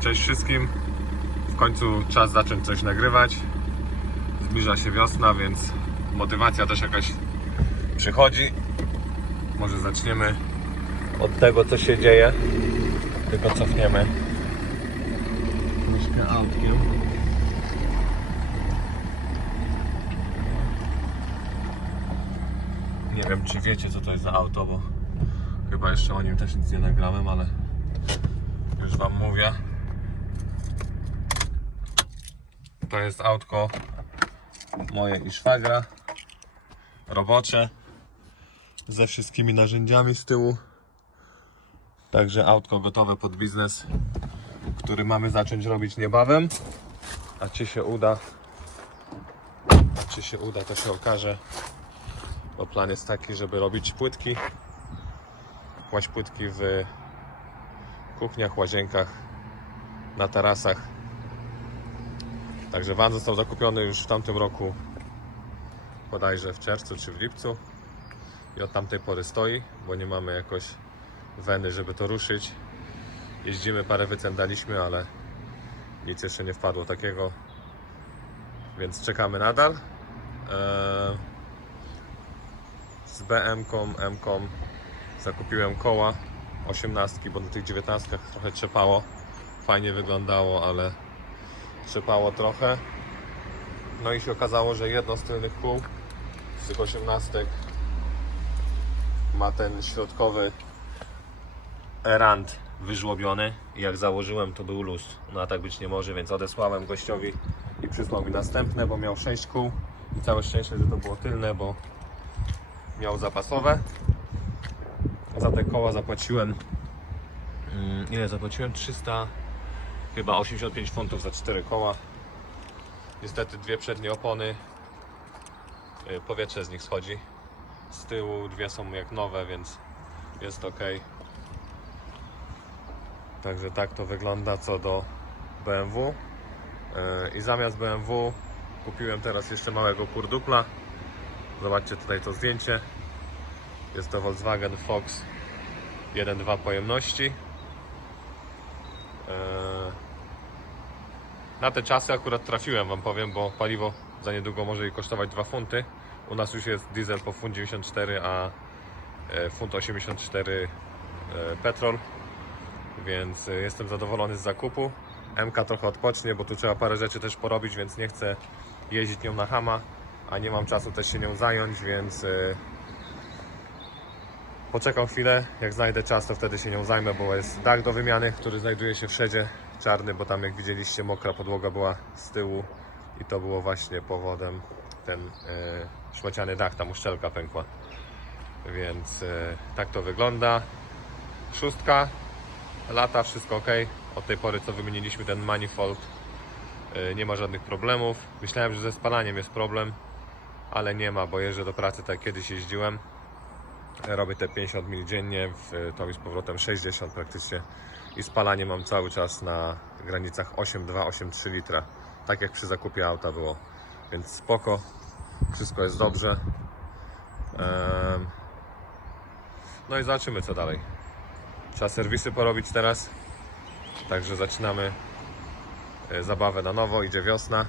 Cześć wszystkim. W końcu czas zacząć coś nagrywać. Zbliża się wiosna, więc motywacja też jakaś przychodzi. Może zaczniemy od tego, co się dzieje. Tylko cofniemy troszkę autkiem. Nie wiem, czy wiecie, co to jest za auto, bo chyba jeszcze o nim też nic nie nagrałem, ale już Wam mówię. To jest autko moje i szwagra. Robocze. Ze wszystkimi narzędziami z tyłu. Także autko gotowe pod biznes, który mamy zacząć robić niebawem. A czy się uda? A czy się uda, to się okaże. Bo plan jest taki, żeby robić płytki. Kłaść płytki w kuchniach, łazienkach, na tarasach. Także van został zakupiony już w tamtym roku, bodajże w czerwcu czy w lipcu. I od tamtej pory stoi, bo nie mamy jakoś weny, żeby to ruszyć. Jeździmy, parę wycen daliśmy, ale nic jeszcze nie wpadło takiego. Więc czekamy nadal. Eee, z BM-ką, M-ką zakupiłem koła 18, bo na tych 19 trochę trzepało. Fajnie wyglądało, ale trzepało trochę. No i się okazało, że jedno z tylnych kół z tych 18 ma ten środkowy rand wyżłobiony jak założyłem to był luz. No a tak być nie może, więc odesłałem gościowi i przysłał mi następne, bo miał 6 kół i całe szczęście, że to było tylne, bo miał zapasowe. Za te koła zapłaciłem mm, ile zapłaciłem? 300 chyba 85 funtów za 4 koła. Niestety dwie przednie opony y, powietrze z nich schodzi. Z tyłu dwie są jak nowe, więc jest ok. Także tak to wygląda co do BMW. Y, I zamiast BMW kupiłem teraz jeszcze małego kurdupla. Zobaczcie tutaj to zdjęcie. Jest to Volkswagen Fox 1.2 pojemności. Na te czasy akurat trafiłem Wam powiem, bo paliwo za niedługo może i kosztować 2 funty. U nas już jest diesel po funt 94, a e, funt 84 e, petrol. Więc e, jestem zadowolony z zakupu. MK trochę odpocznie, bo tu trzeba parę rzeczy też porobić, więc nie chcę jeździć nią na hama, a nie mam czasu też się nią zająć, więc Poczekam chwilę, jak znajdę czas, to wtedy się nią zajmę, bo jest dach do wymiany, który znajduje się w szedzie czarny, bo tam jak widzieliście mokra podłoga była z tyłu i to było właśnie powodem ten e, szmaciany dach, tam uszczelka pękła. Więc e, tak to wygląda. Szóstka, lata, wszystko ok. Od tej pory co wymieniliśmy ten manifold, e, nie ma żadnych problemów. Myślałem, że ze spalaniem jest problem, ale nie ma, bo jeżdżę do pracy tak kiedyś jeździłem. Robię te 50 mil dziennie, w, to mi z powrotem 60 praktycznie i spalanie mam cały czas na granicach 8,2-8,3 litra, tak jak przy zakupie auta było, więc spoko, wszystko jest dobrze. No i zobaczymy co dalej. Trzeba serwisy porobić teraz, także zaczynamy e, zabawę na nowo, idzie wiosna.